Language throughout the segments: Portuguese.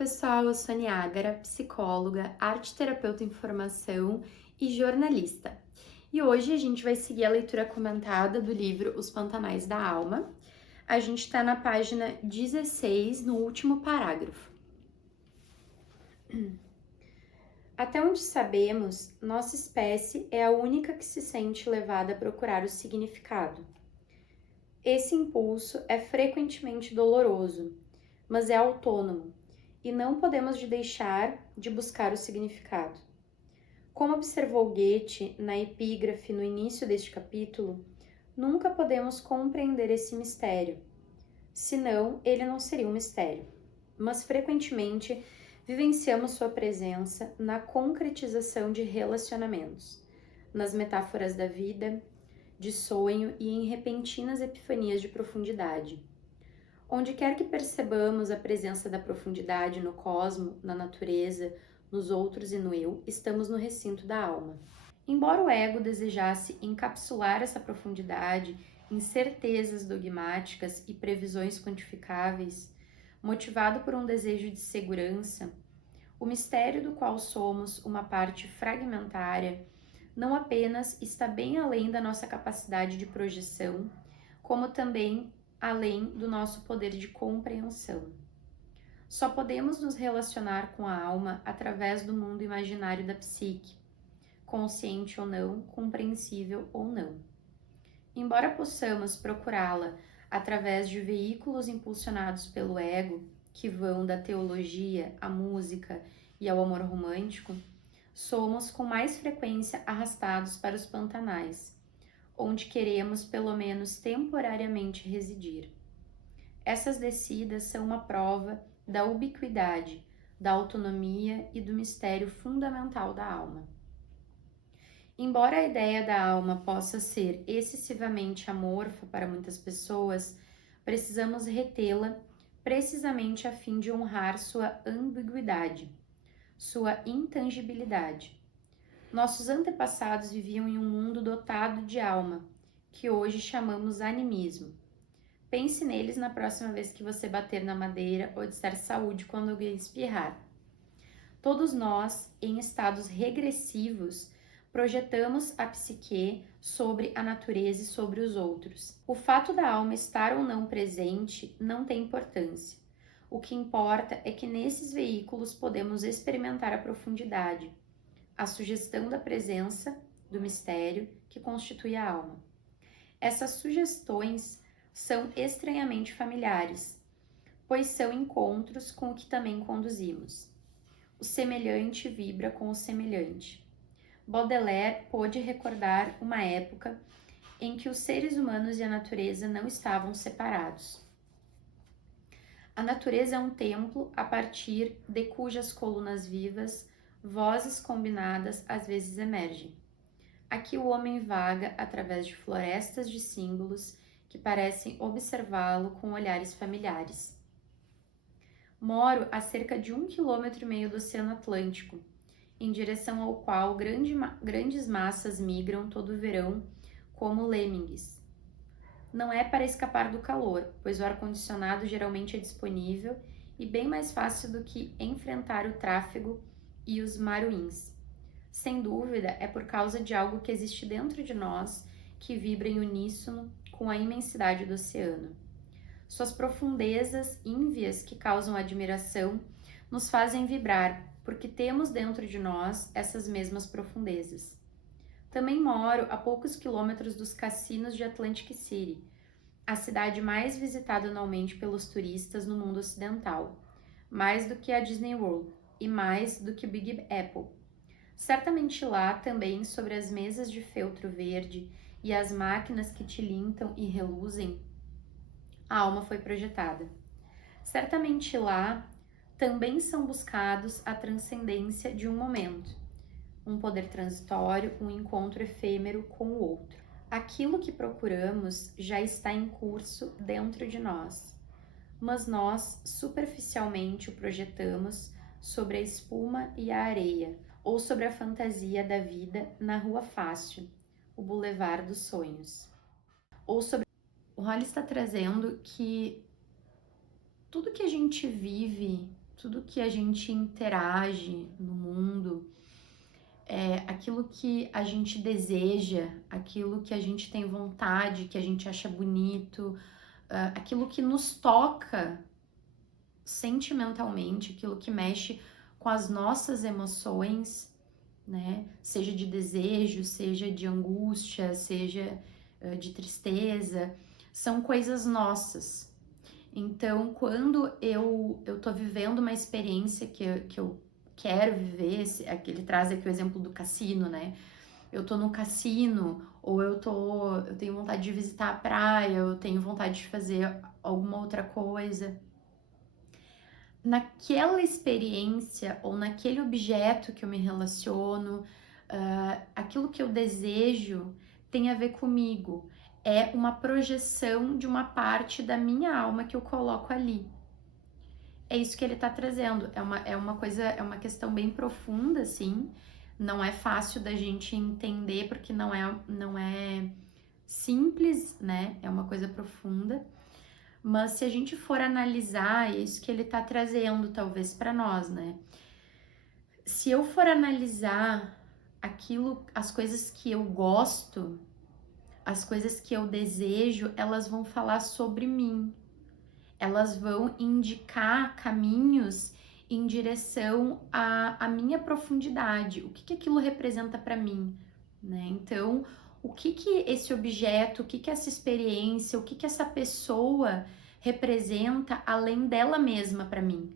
pessoal, eu sou Niágara, psicóloga, arte-terapeuta em formação e jornalista. E hoje a gente vai seguir a leitura comentada do livro Os Pantanais da Alma. A gente está na página 16, no último parágrafo. Até onde sabemos, nossa espécie é a única que se sente levada a procurar o significado. Esse impulso é frequentemente doloroso, mas é autônomo, e não podemos deixar de buscar o significado. Como observou Goethe na epígrafe no início deste capítulo, nunca podemos compreender esse mistério, senão ele não seria um mistério. Mas frequentemente vivenciamos sua presença na concretização de relacionamentos, nas metáforas da vida, de sonho e em repentinas epifanias de profundidade. Onde quer que percebamos a presença da profundidade no cosmo, na natureza, nos outros e no eu, estamos no recinto da alma. Embora o ego desejasse encapsular essa profundidade em certezas dogmáticas e previsões quantificáveis, motivado por um desejo de segurança, o mistério do qual somos uma parte fragmentária não apenas está bem além da nossa capacidade de projeção, como também além do nosso poder de compreensão. Só podemos nos relacionar com a alma através do mundo imaginário da psique, consciente ou não, compreensível ou não. Embora possamos procurá-la através de veículos impulsionados pelo ego, que vão da teologia à música e ao amor romântico, somos com mais frequência arrastados para os pantanais, onde queremos pelo menos temporariamente residir. Essas descidas são uma prova da ubiquidade, da autonomia e do mistério fundamental da alma. Embora a ideia da alma possa ser excessivamente amorfa para muitas pessoas, precisamos retê-la precisamente a fim de honrar sua ambiguidade, sua intangibilidade. Nossos antepassados viviam em um mundo dotado de alma, que hoje chamamos animismo. Pense neles na próxima vez que você bater na madeira ou disser saúde quando alguém espirrar. Todos nós, em estados regressivos, projetamos a psique sobre a natureza e sobre os outros. O fato da alma estar ou não presente não tem importância. O que importa é que nesses veículos podemos experimentar a profundidade, a sugestão da presença, do mistério que constitui a alma. Essas sugestões são estranhamente familiares, pois são encontros com o que também conduzimos. O semelhante vibra com o semelhante. Baudelaire pôde recordar uma época em que os seres humanos e a natureza não estavam separados. A natureza é um templo a partir de cujas colunas vivas vozes combinadas às vezes emergem. Aqui o homem vaga através de florestas de símbolos que parecem observá-lo com olhares familiares. Moro a cerca de 1,5 km do Oceano Atlântico, em direção ao qual grandes massas migram todo o verão como lêmmingues. Não é para escapar do calor, pois o ar-condicionado geralmente é disponível e bem mais fácil do que enfrentar o tráfego e os maruins. Sem dúvida, é por causa de algo que existe dentro de nós que vibra em uníssono com a imensidade do oceano. Suas profundezas ínvias que causam admiração nos fazem vibrar, porque temos dentro de nós essas mesmas profundezas. Também moro a poucos quilômetros dos cassinos de Atlantic City, a cidade mais visitada anualmente pelos turistas no mundo ocidental, mais do que a Disney World e mais do que Big Apple. Certamente lá também, sobre as mesas de feltro verde e as máquinas que tilintam e reluzem, a alma foi projetada. Certamente lá também são buscados a transcendência de um momento, um poder transitório, um encontro efêmero com o outro. Aquilo que procuramos já está em curso dentro de nós, mas nós superficialmente o projetamos sobre a espuma e a areia, ou sobre a fantasia da vida na Rua Fácil, o Boulevard dos Sonhos. Ou sobre... O Holly está trazendo que tudo que a gente vive, tudo que a gente interage no mundo, aquilo que a gente deseja, aquilo que a gente tem vontade, que a gente acha bonito, aquilo que nos toca sentimentalmente, aquilo que mexe com as nossas emoções, né? Seja de desejo, seja de angústia, seja de tristeza, são coisas nossas. Então, quando eu tô vivendo uma experiência que eu quero viver, ele traz aqui o exemplo do cassino, né? Eu tô no cassino, ou eu tenho vontade de visitar a praia, eu tenho vontade de fazer alguma outra coisa. Naquela experiência ou naquele objeto que eu me relaciono, aquilo que eu desejo tem a ver comigo. É uma projeção de uma parte da minha alma que eu coloco ali. É isso que ele tá trazendo. É uma questão bem profunda, assim. Não é fácil da gente entender, porque não é simples, né? É uma coisa profunda. Mas se a gente for analisar, é isso que ele tá trazendo, talvez, para nós, né? Se eu for analisar as coisas que eu gosto, as coisas que eu desejo, elas vão falar sobre mim. Elas vão indicar caminhos em direção à minha profundidade. O que aquilo representa para mim, né? Então, o que esse objeto, o que essa experiência, o que essa pessoa representa além dela mesma para mim?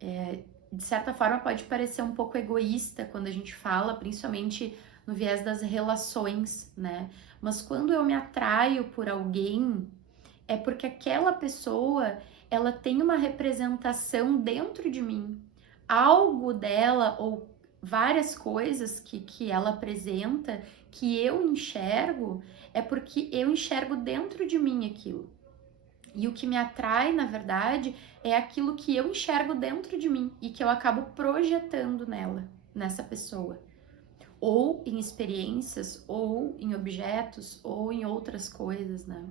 De certa forma, pode parecer um pouco egoísta quando a gente fala, principalmente no viés das relações, né? Mas quando eu me atraio por alguém, é porque aquela pessoa, ela tem uma representação dentro de mim. Algo dela ou várias coisas que ela apresenta, que eu enxergo, é porque eu enxergo dentro de mim aquilo. E o que me atrai, na verdade, é aquilo que eu enxergo dentro de mim e que eu acabo projetando nessa pessoa. Ou em experiências, ou em objetos, ou em outras coisas, né?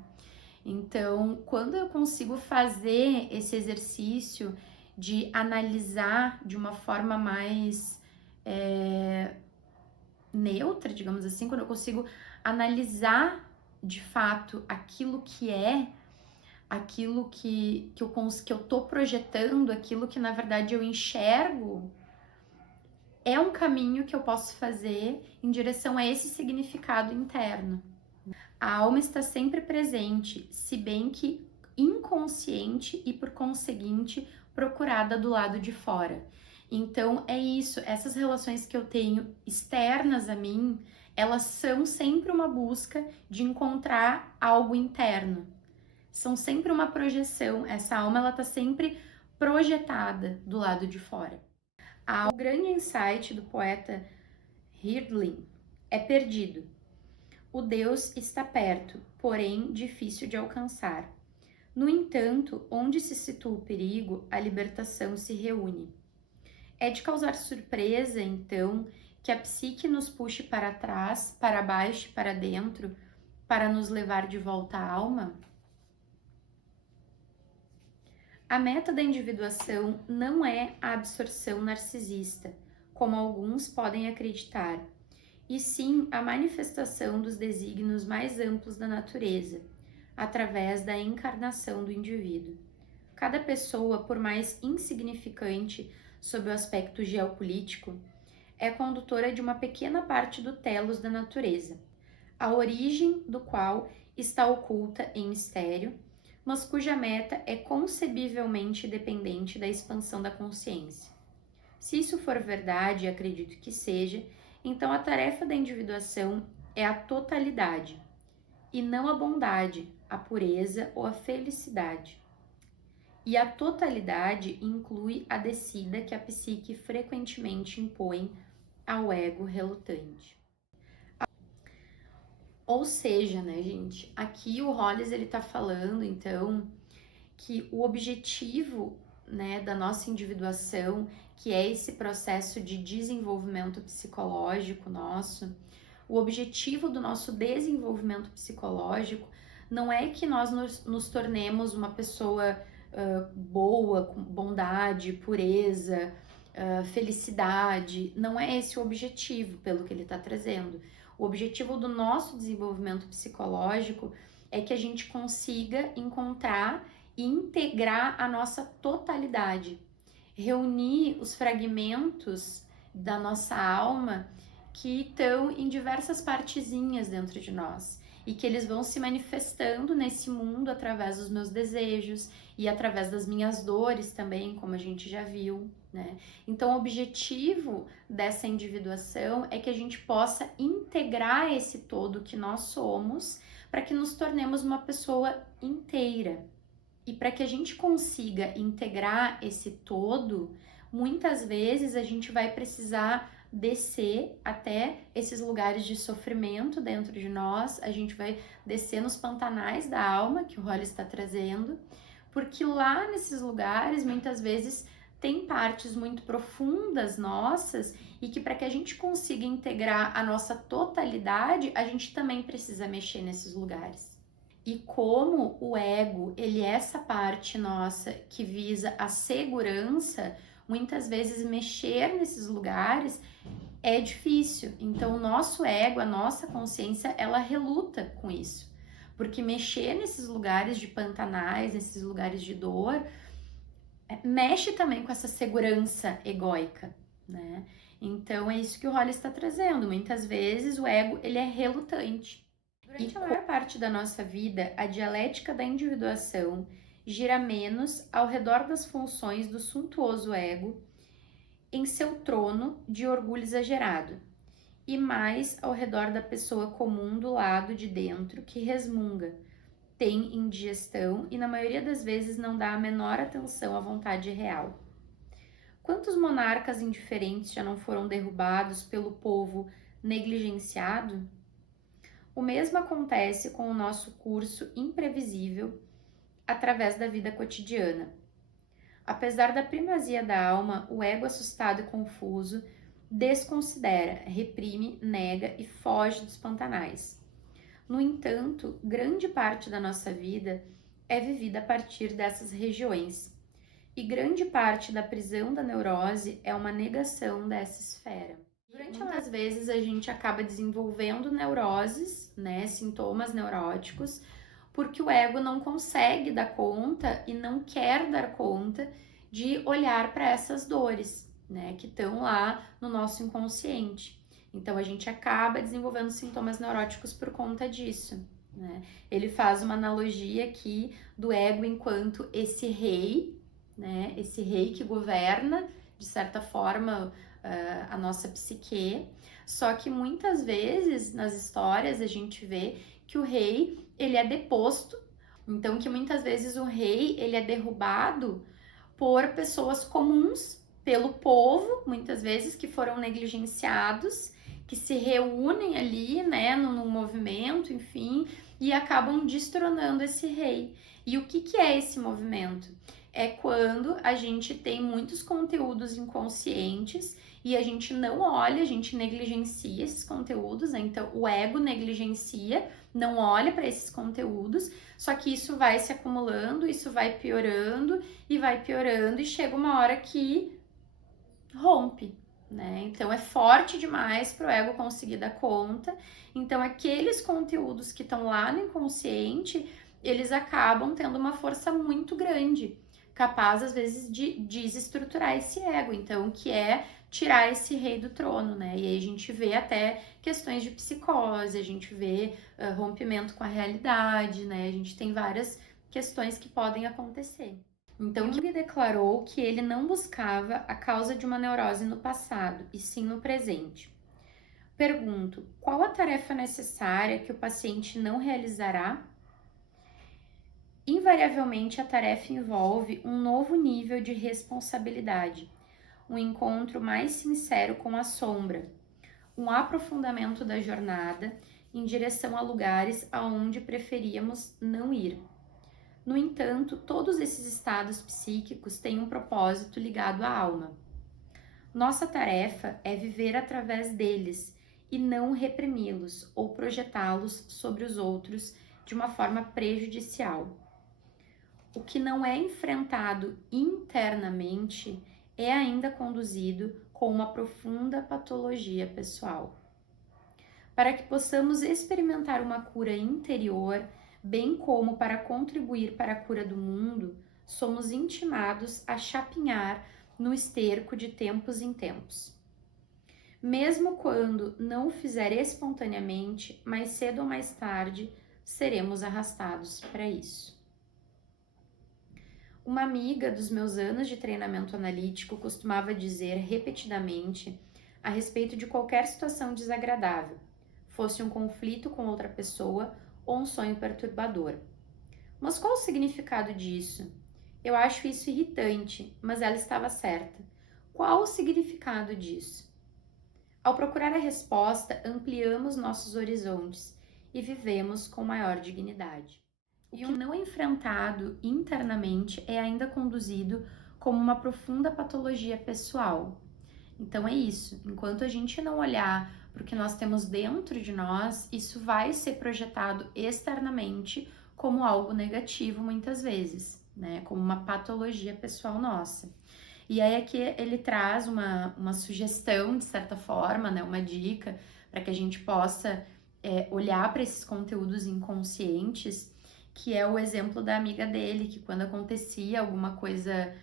Então, quando eu consigo fazer esse exercício de analisar de uma forma mais neutra, digamos assim, quando eu consigo analisar de fato aquilo que é, aquilo que eu tô projetando, aquilo que na verdade eu enxergo, é um caminho que eu posso fazer em direção a esse significado interno. A alma está sempre presente, se bem que inconsciente e, por conseguinte, procurada do lado de fora. Então, é isso, essas relações que eu tenho externas a mim, elas são sempre uma busca de encontrar algo interno. São sempre uma projeção, essa alma ela tá sempre projetada do lado de fora. O grande insight do poeta Hölderlin é perdido. O Deus está perto, porém difícil de alcançar. No entanto, onde se situa o perigo, a libertação se reúne. É de causar surpresa, então, que a psique nos puxe para trás, para baixo e para dentro, para nos levar de volta à alma? A meta da individuação não é a absorção narcisista, como alguns podem acreditar, e sim a manifestação dos desígnios mais amplos da natureza, através da encarnação do indivíduo. Cada pessoa, por mais insignificante sob o aspecto geopolítico, é condutora de uma pequena parte do telos da natureza, a origem do qual está oculta em mistério, mas cuja meta é concebivelmente dependente da expansão da consciência. Se isso for verdade, e acredito que seja, então a tarefa da individuação é a totalidade, e não a bondade, a pureza ou a felicidade. E a totalidade inclui a descida que a psique frequentemente impõe ao ego relutante. Ou seja, né, gente, aqui o Hollis ele tá falando, então, que o objetivo, né, da nossa individuação, que é esse processo de desenvolvimento psicológico nosso, o objetivo do nosso desenvolvimento psicológico não é que nós nos tornemos uma pessoa boa, com bondade, pureza, felicidade. Não é esse o objetivo, pelo que ele está trazendo. O objetivo do nosso desenvolvimento psicológico é que a gente consiga encontrar e integrar a nossa totalidade, reunir os fragmentos da nossa alma que estão em diversas partezinhas dentro de nós e que eles vão se manifestando nesse mundo através dos meus desejos e através das minhas dores também, como a gente já viu, né? Então, o objetivo dessa individuação é que a gente possa integrar esse todo que nós somos para que nos tornemos uma pessoa inteira. E para que a gente consiga integrar esse todo, muitas vezes a gente vai precisar descer até esses lugares de sofrimento dentro de nós, a gente vai descer nos pantanais da alma, que o Holly está trazendo, porque lá nesses lugares, muitas vezes, tem partes muito profundas nossas e que para que a gente consiga integrar a nossa totalidade, a gente também precisa mexer nesses lugares. E como o ego, ele é essa parte nossa que visa a segurança, muitas vezes mexer nesses lugares é difícil. Então, o nosso ego, a nossa consciência, ela reluta com isso. Porque mexer nesses lugares de pantanais, nesses lugares de dor, mexe também com essa segurança egóica, né? Então, é isso que o Holly está trazendo. Muitas vezes o ego, ele é relutante. Durante a maior parte da nossa vida, a dialética da individuação gira menos ao redor das funções do suntuoso ego em seu trono de orgulho exagerado, e mais ao redor da pessoa comum do lado de dentro que resmunga, tem indigestão e na maioria das vezes não dá a menor atenção à vontade real. Quantos monarcas indiferentes já não foram derrubados pelo povo negligenciado? O mesmo acontece com o nosso curso imprevisível através da vida cotidiana. Apesar da primazia da alma, o ego assustado e confuso desconsidera, reprime, nega e foge dos pantanais. No entanto, grande parte da nossa vida é vivida a partir dessas regiões, e grande parte da prisão da neurose é uma negação dessa esfera. Durante muitas vezes a gente acaba desenvolvendo neuroses, né, sintomas neuróticos, porque o ego não consegue dar conta e não quer dar conta de olhar para essas dores, né, que estão lá no nosso inconsciente. Então a gente acaba desenvolvendo sintomas neuróticos por conta disso, né? Ele faz uma analogia aqui do ego enquanto esse rei, né, esse rei que governa de certa forma a nossa psique, só que muitas vezes nas histórias a gente vê que o rei ele é deposto, então que muitas vezes o rei ele é derrubado por pessoas comuns, pelo povo, muitas vezes que foram negligenciados, que se reúnem ali, né, num movimento, enfim, e acabam destronando esse rei. E o que é esse movimento? É quando a gente tem muitos conteúdos inconscientes e a gente não olha, a gente negligencia esses conteúdos, né? Então o ego negligencia, não olha para esses conteúdos, só que isso vai se acumulando, isso vai piorando e chega uma hora que rompe, né? Então é forte demais para o ego conseguir dar conta. Então aqueles conteúdos que estão lá no inconsciente, eles acabam tendo uma força muito grande, capaz às vezes de desestruturar esse ego, então que é tirar esse rei do trono, né? E aí a gente vê até questões de psicose, a gente vê rompimento com a realidade, né? A gente tem várias questões que podem acontecer. Então, Jung declarou que ele não buscava a causa de uma neurose no passado, e sim no presente. Pergunto, qual a tarefa necessária que o paciente não realizará? Invariavelmente, a tarefa envolve um novo nível de responsabilidade, um encontro mais sincero com a sombra, um aprofundamento da jornada em direção a lugares aonde preferíamos não ir. No entanto, todos esses estados psíquicos têm um propósito ligado à alma. Nossa tarefa é viver através deles e não reprimi-los ou projetá-los sobre os outros de uma forma prejudicial. o que não é enfrentado internamente é ainda conduzido com uma profunda patologia pessoal. Para que possamos experimentar uma cura interior, bem como para contribuir para a cura do mundo, somos intimados a chapinhar no esterco de tempos em tempos. Mesmo quando não o fizer espontaneamente, mais cedo ou mais tarde, seremos arrastados para isso. Uma amiga dos meus anos de treinamento analítico costumava dizer repetidamente a respeito de qualquer situação desagradável, fosse um conflito com outra pessoa ou um sonho perturbador. Mas qual o significado disso? Eu acho isso irritante, mas ela estava certa. Qual o significado disso? Ao procurar a resposta, ampliamos nossos horizontes e vivemos com maior dignidade. E o não enfrentado internamente é ainda conduzido como uma profunda patologia pessoal. Então é isso, enquanto a gente não olhar para o que nós temos dentro de nós, isso vai ser projetado externamente como algo negativo muitas vezes, né? Como uma patologia pessoal nossa. E aí aqui ele traz uma sugestão, de certa forma, né? Uma dica para que a gente possa olhar para esses conteúdos inconscientes, que é o exemplo da amiga dele, que quando acontecia alguma coisa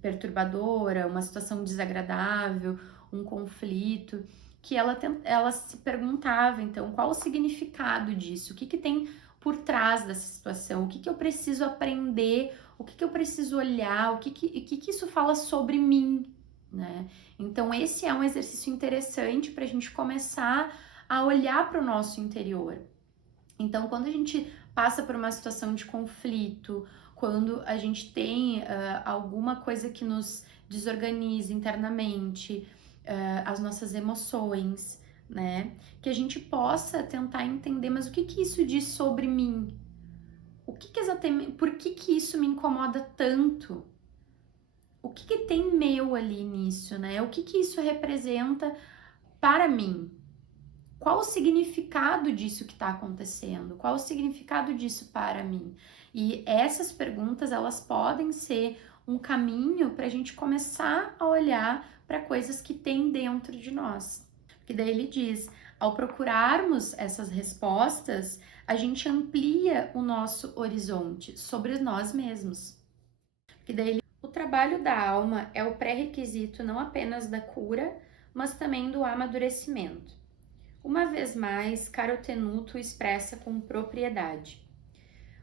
perturbadora, uma situação desagradável, um conflito, que ela se perguntava, então, qual o significado disso? O que tem por trás dessa situação? O que eu preciso aprender? O que eu preciso olhar? O que isso fala sobre mim, né? Então, esse é um exercício interessante para a gente começar a olhar para o nosso interior. Então, quando a gente passa por uma situação de conflito, quando a gente tem alguma coisa que nos desorganiza internamente, as nossas emoções, né? Que a gente possa tentar entender, mas o que isso diz sobre mim? O que exatamente, por que isso me incomoda tanto? O que tem meu ali nisso, né? O que isso representa para mim? Qual o significado disso que está acontecendo? Qual o significado disso para mim? E essas perguntas, elas podem ser um caminho para a gente começar a olhar para coisas que tem dentro de nós. Porque daí ele diz, ao procurarmos essas respostas, a gente amplia o nosso horizonte sobre nós mesmos. Porque daí o trabalho da alma é o pré-requisito não apenas da cura, mas também do amadurecimento. Uma vez mais, Carotenuto expressa com propriedade.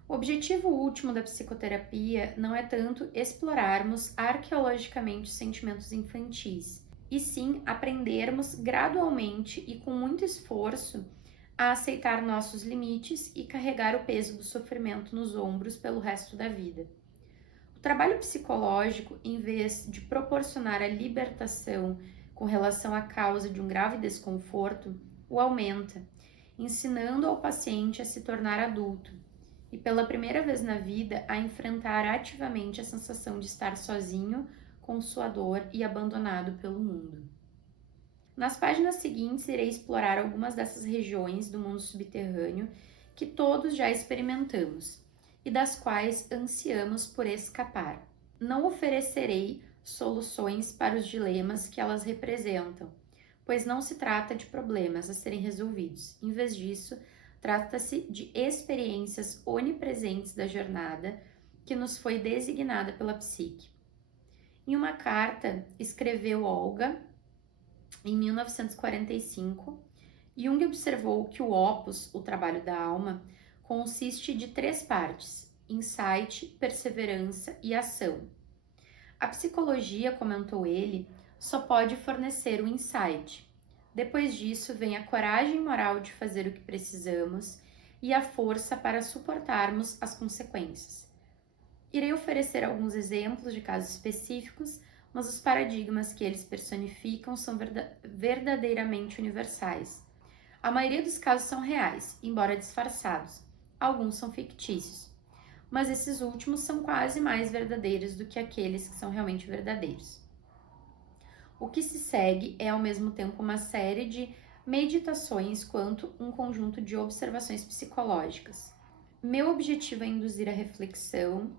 O objetivo último da psicoterapia não é tanto explorarmos arqueologicamente os sentimentos infantis, e sim aprendermos gradualmente e com muito esforço a aceitar nossos limites e carregar o peso do sofrimento nos ombros pelo resto da vida. O trabalho psicológico, em vez de proporcionar a libertação com relação à causa de um grave desconforto, o aumenta, ensinando ao paciente a se tornar adulto e, pela primeira vez na vida, a enfrentar ativamente a sensação de estar sozinho com sua dor e abandonado pelo mundo. Nas páginas seguintes, irei explorar algumas dessas regiões do mundo subterrâneo que todos já experimentamos e das quais ansiamos por escapar. Não oferecerei soluções para os dilemas que elas representam, pois não se trata de problemas a serem resolvidos. Em vez disso, trata-se de experiências onipresentes da jornada que nos foi designada pela psique. Em uma carta, escreveu Olga, em 1945, Jung observou que o opus, o trabalho da alma, consiste de 3 partes: insight, perseverança e ação. A psicologia, comentou ele, só pode fornecer o insight. Depois disso vem a coragem moral de fazer o que precisamos e a força para suportarmos as consequências. Irei oferecer alguns exemplos de casos específicos, mas os paradigmas que eles personificam são verdadeiramente universais. A maioria dos casos são reais, embora disfarçados. Alguns são fictícios, mas esses últimos são quase mais verdadeiros do que aqueles que são realmente verdadeiros. O que se segue é ao mesmo tempo uma série de meditações quanto um conjunto de observações psicológicas. Meu objetivo é induzir a reflexão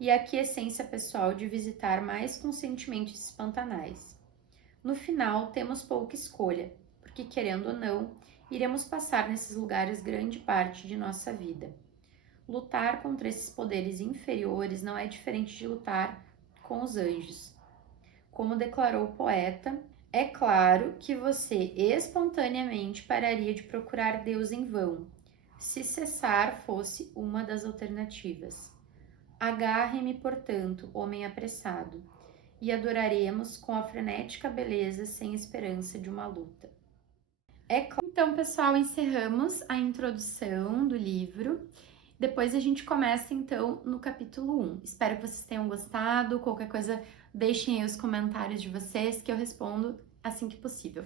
e a aquiescência pessoal de visitar mais conscientemente esses pantanais. No final, temos pouca escolha, porque, querendo ou não, iremos passar nesses lugares grande parte de nossa vida. Lutar contra esses poderes inferiores não é diferente de lutar com os anjos. Como declarou o poeta, é claro que você espontaneamente pararia de procurar Deus em vão, se cessar fosse uma das alternativas. Agarre-me, portanto, homem apressado, e adoraremos com a frenética beleza sem esperança de uma luta. Então, pessoal, encerramos a introdução do livro. Depois a gente começa, então, no capítulo 1. Espero que vocês tenham gostado. Qualquer coisa, deixem aí os comentários de vocês, que eu respondo assim que possível.